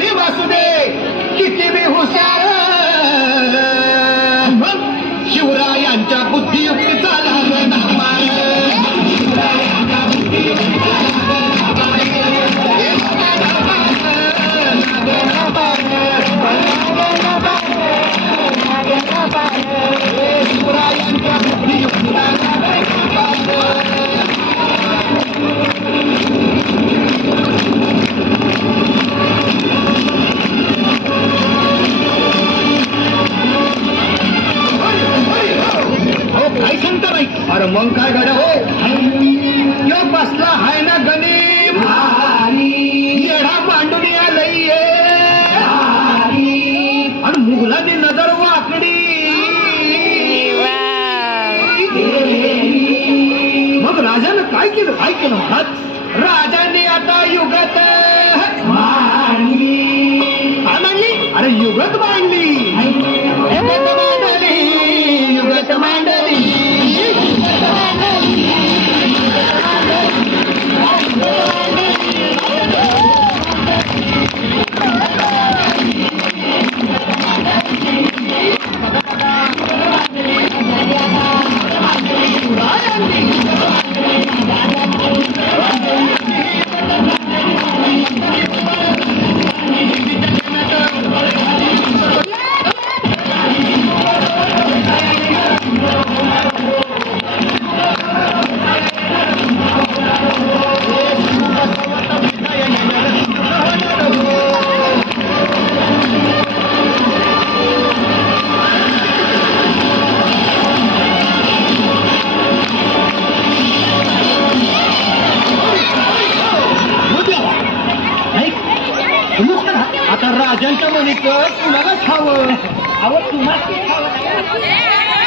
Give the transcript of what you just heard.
कोणी वासू दे किती बी हुशार मग शिवरायांच्या बुद्धियुक्तीचा लागला नामार शिवरायांच्या बुद्धियुक्तीचा काय सांगता नाही अरे मग काय गड्या हो यो बसला हाय ना गणित येडा मांडून आलंय आणि मुघलाची नजर वाकडी मग राजानं काय केलं राजाने आता युगत मांडली अरे युगत मांडली युगत मांडली आता राजांच्या मनीचं कुणाला खावं तुम्हाला